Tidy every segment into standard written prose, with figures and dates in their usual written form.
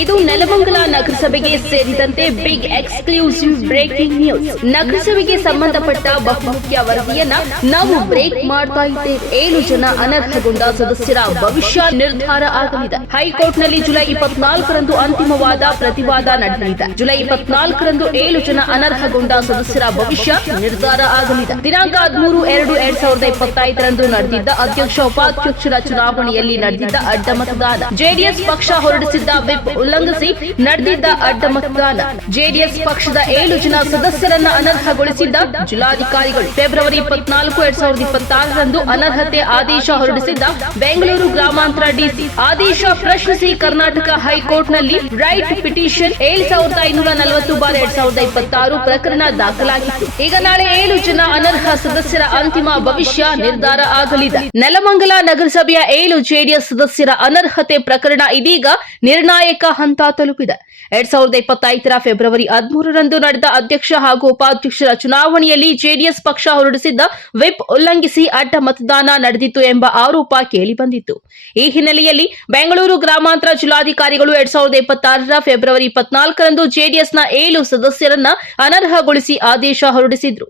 ಇದು ನೆಲಮಂಗಲ ನಗರಸಭೆಗೆ ಸೇರಿದಂತೆ big exclusive breaking news. ನಗರಸಭೆಗೆ ಸಂಬಂಧಪಟ್ಟ ಬಹುಮುಖ್ಯ ವರದಿಯನ್ನ ನಾವು ಬ್ರೇಕ್ ಮಾಡ್ತಾ ಇದ್ದೇವೆ. 7 ಜನ ಅನರ್ಹಗೊಂಡ ಸದಸ್ಯರ ಭವಿಷ್ಯ ನಿರ್ಧಾರ ಆಗಲಿದೆ. ಹೈಕೋರ್ಟ್ನಲ್ಲಿ ಜುಲೈ 24ರಂದು ಅಂತಿಮವಾದ ಪ್ರತಿವಾದ ನಡೆಯಲಿದೆ. ಜುಲೈ 24ರಂದು 7 ಜನ ಅನರ್ಹಗೊಂಡ ಸದಸ್ಯರ ಭವಿಷ್ಯ ನಿರ್ಧಾರ ಆಗಲಿದೆ. ದಿನಾಂಕ 13/2/2025ರಂದು ನಡೆದಿದ್ದ ಅಧ್ಯಕ್ಷ ಉಪಾಧ್ಯಕ್ಷರ ಚುನಾವಣೆಯಲ್ಲಿ ನಡೆದಿದ್ದ ಅಡ್ಡ ಮತದಾನ, ಜೆಡಿಎಸ್ ಪಕ್ಷ ಹೊರಡಿಸಿದ್ದ ವಿಪ್ ಉಲ್ಲಂಘಿಸಿ ನಡೆದಿದ್ದ ಅಡ್ಡ ಮತದಾನ, ಜೆಡಿಎಸ್ ಪಕ್ಷದ 7 ಜನ ಸದಸ್ಯರನ್ನ ಅನರ್ಹಗೊಳಿಸಿದ್ದ ಜಿಲ್ಲಾಧಿಕಾರಿಗಳು ಫೆಬ್ರವರಿ 24, 2026ರಂದು ಅನರ್ಹತೆ ಆದೇಶ ಹೊರಡಿಸಿದ್ದ ಬೆಂಗಳೂರು ಗ್ರಾಮಾಂತರ ಡಿಸಿ ಆದೇಶ ಪ್ರಶ್ನಿಸಿ ಕರ್ನಾಟಕ ಹೈಕೋರ್ಟ್ನಲ್ಲಿ ರೈಟ್ ಪಿಟಿಷನ್ 7540/2026 ಪ್ರಕರಣ ದಾಖಲಾಗಿತ್ತು. ಈಗ ನಾಳೆ 7 ಜನ ಅನರ್ಹ ಸದಸ್ಯರ ಅಂತಿಮ ಭವಿಷ್ಯ ನಿರ್ಧಾರ ಆಗಲಿದೆ. ನೆಲಮಂಗಲ ನಗರಸಭೆಯ 7 ಜೆಡಿಎಸ್ ಸದಸ್ಯರ ಅನರ್ಹತೆ ಪ್ರಕರಣ ಇದೀಗ ನಿರ್ಣಾಯಕ ಹಂತ ತಲುಪಿದೆ. 2025ರ ಫೆಬ್ರವರಿ 13ರಂದು ನಡೆದ ಅಧ್ಯಕ್ಷ ಹಾಗೂ ಉಪಾಧ್ಯಕ್ಷರ ಚುನಾವಣೆಯಲ್ಲಿ ಜೆಡಿಎಸ್ ಪಕ್ಷ ಹೊರಡಿಸಿದ್ದ ವಿಪ್ ಉಲ್ಲಂಘಿಸಿ ಅಡ್ಡ ಮತದಾನ ನಡೆದಿತ್ತು ಎಂಬ ಆರೋಪ ಕೇಳಿಬಂದಿತ್ತು. ಈ ಹಿನ್ನೆಲೆಯಲ್ಲಿ ಬೆಂಗಳೂರು ಗ್ರಾಮಾಂತರ ಜಿಲ್ಲಾಧಿಕಾರಿಗಳು 2026ರ ಫೆಬ್ರವರಿ 24ರಂದು ಜೆಡಿಎಸ್ನ 7 ಸದಸ್ಯರನ್ನ ಅನರ್ಹಗೊಳಿಸಿ ಆದೇಶ ಹೊರಡಿಸಿದ್ರು.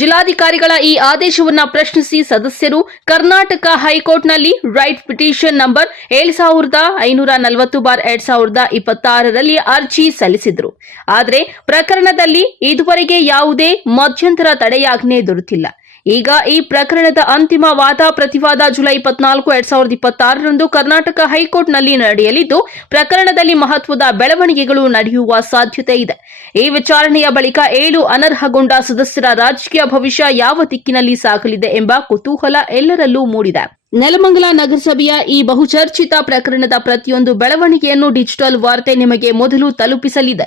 ಜಿಲ್ಲಾಧಿಕಾರಿಗಳ ಈ ಆದೇಶವನ್ನ ಪ್ರಶ್ನಿಸಿ ಸದಸ್ಯರು ಕರ್ನಾಟಕ ಹೈಕೋರ್ಟ್ನಲ್ಲಿ ರೈಟ್ ಪಿಟಿಷನ್ ನಂಬರ್ 7540/2026ರಲ್ಲಿ ಅರ್ಜಿ ಸಲ್ಲಿಸಿದ್ರು. ಆದರೆ ಪ್ರಕರಣದಲ್ಲಿ ಇದುವರೆಗೆ ಯಾವುದೇ ಮಧ್ಯಂತರ ತಡೆಯಾಜ್ಞೆ ದೊರೆತಿಲ್ಲ. ಈಗ ಈ ಪ್ರಕರಣದ ಅಂತಿಮ ವಾದ ಪ್ರತಿವಾದ ಜುಲೈ 24, 2026ರಂದು ಕರ್ನಾಟಕ ಹೈಕೋರ್ಟ್ನಲ್ಲಿ ನಡೆಯಲಿದ್ದು, ಪ್ರಕರಣದಲ್ಲಿ ಮಹತ್ವದ ಬೆಳವಣಿಗೆಗಳು ನಡೆಯುವ ಸಾಧ್ಯತೆ ಇದೆ. ಈ ವಿಚಾರಣೆಯ ಬಳಿಕ 7 ಅನರ್ಹಗೊಂಡ ಸದಸ್ಯರ ರಾಜಕೀಯ ಭವಿಷ್ಯ ಯಾವ ದಿಕ್ಕಿನಲ್ಲಿ ಸಾಗಲಿದೆ ಎಂಬ ಕುತೂಹಲ ಎಲ್ಲರಲ್ಲೂ ಮೂಡಿದೆ. ನೆಲಮಂಗಲ ನಗರಸಭೆಯ ಈ ಬಹುಚರ್ಚಿತ ಪ್ರಕರಣದ ಪ್ರತಿಯೊಂದು ಬೆಳವಣಿಗೆಯನ್ನು ಡಿಜಿಟಲ್ ವಾರ್ತೆ ನಿಮಗೆ ಮೊದಲು ತಲುಪಿಸಲಿದೆ.